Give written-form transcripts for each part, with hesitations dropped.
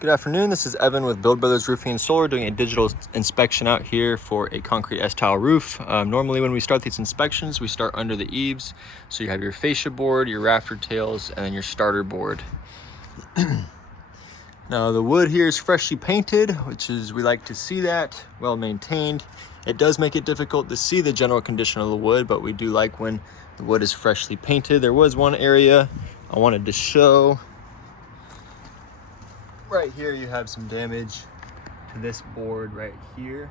Good afternoon, this is Evan with Build Brothers Roofing and Solar doing a digital inspection out here for a concrete S-tile roof. Normally when we start these inspections, we start under the eaves. So you have your fascia board, your rafter tails, and then your starter board. Now the wood here is freshly painted, which is, we like to see that, well maintained. It does make it difficult to see the general condition of the wood, but we do like when the wood is freshly painted. There was one area I wanted to show. Right here you have some damage to this board right here.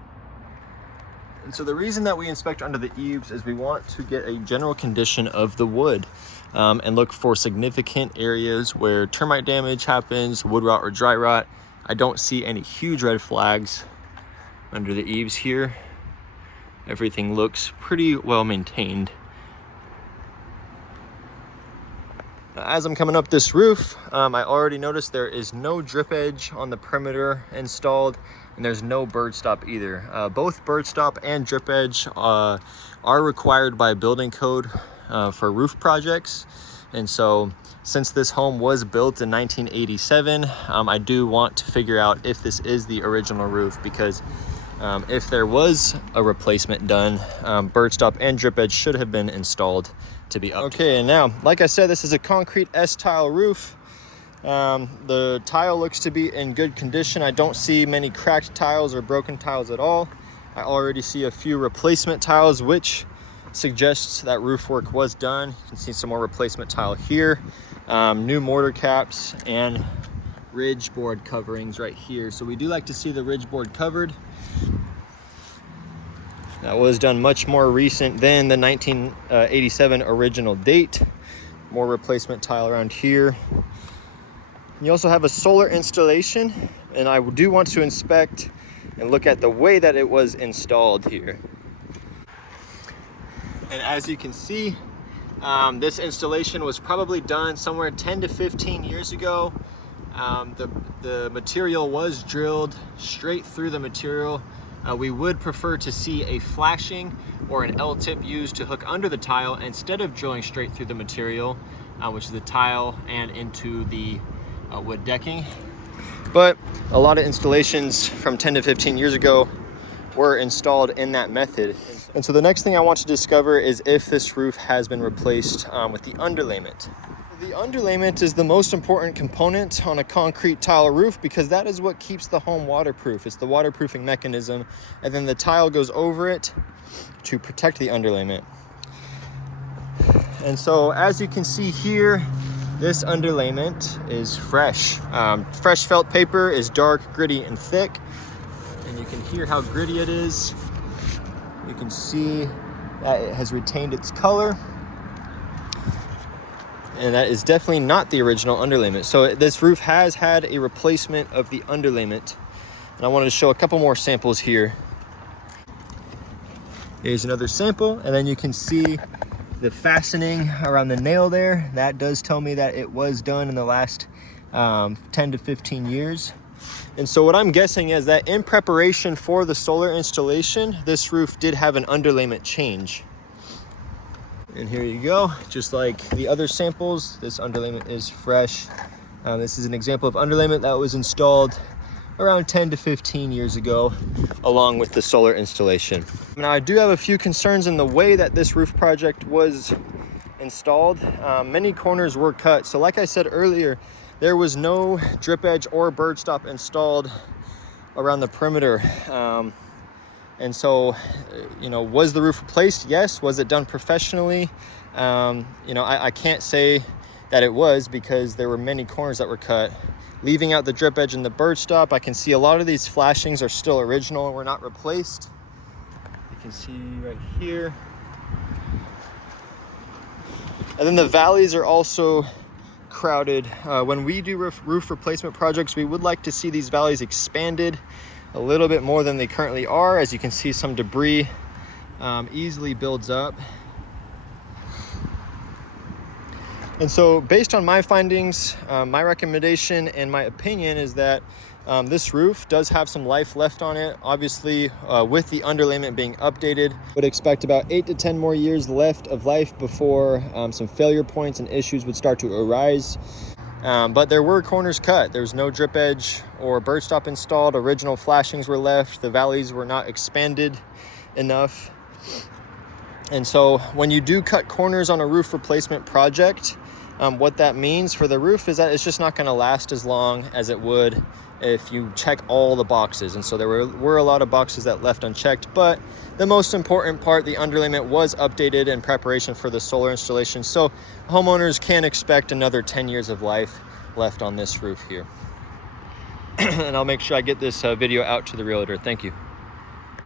And so the reason that we inspect under the eaves is we want to get a general condition of the wood and look for significant areas where termite damage happens, wood rot or dry rot. I don't see any huge red flags under the eaves here. Everything looks pretty well maintained. As I'm coming up this roof, I already noticed there is no drip edge on the perimeter installed, and there's no bird stop either. Both bird stop and drip edge are required by building code for roof projects. And so since this home was built in 1987, I do want to figure out if this is the original roof, because if there was a replacement done, bird stop and drip edge should have been installed to be up. Okay, and now, like I said, this is a concrete S-tile roof. The tile looks to be in good condition. I don't see many cracked tiles or broken tiles at all. I already see a few replacement tiles, which suggests that roof work was done. You can see some more replacement tile here, new mortar caps and ridge board coverings right here. So we do like to see the ridge board covered. That was done much more recent than the 1987 original date. More replacement tile around here. You also have a solar installation, and I do want to inspect and look at the way that it was installed here. And as you can see, this installation was probably done somewhere 10 to 15 years ago. The material was drilled straight through the material. We would prefer to see a flashing or an L-tip used to hook under the tile instead of drilling straight through the material, which is the tile and into the wood decking. But a lot of installations from 10 to 15 years ago were installed in that method. And so the next thing I want to discover is if this roof has been replaced with the underlayment. The underlayment is the most important component on a concrete tile roof because that is what keeps the home waterproof. It's the waterproofing mechanism, and then the tile goes over it to protect the underlayment. And so as you can see here, this underlayment is fresh. Fresh felt paper is dark, gritty, and thick. And you can hear how gritty it is. You can see that it has retained its color. And that is definitely not the original underlayment. So this roof has had a replacement of the underlayment. And I wanted to show a couple more samples here. Here's another sample, and then you can see the fastening around the nail there. That does tell me that it was done in the last 10 to 15 years. And so what I'm guessing is that in preparation for the solar installation, this roof did have an underlayment change. And here you go, just like the other samples, this underlayment is fresh. This is an example of underlayment that was installed around 10 to 15 years ago, along with the solar installation. Now, I do have a few concerns in the way that this roof project was installed. Many corners were cut. So like I said earlier, there was no drip edge or bird stop installed around the perimeter. And so, was the roof replaced? Yes. Was it done professionally? I can't say that it was because there were many corners that were cut. Leaving out the drip edge and the bird stop, I can see a lot of these flashings are still original and were not replaced. You can see right here. And then the valleys are also crowded. When we do roof replacement projects, we would like to see these valleys expanded a little bit more than they currently are. As you can see, some debris easily builds up. And so based on my findings, my recommendation and my opinion is that this roof does have some life left on it. Obviously, with the underlayment being updated, would expect about 8 to 10 more years left of life before some failure points and issues would start to arise. But there were corners cut. There was no drip edge or bird stop installed. Original flashings were left. The valleys were not expanded enough. And so when you do cut corners on a roof replacement project, what that means for the roof is that it's just not going to last as long as it would if you check all the boxes. And so there were a lot of boxes that left unchecked, but the most important part, the underlayment, was updated in preparation for the solar installation. So homeowners can expect another 10 years of life left on this roof here. And I'll make sure I get this video out to the realtor. Thank you.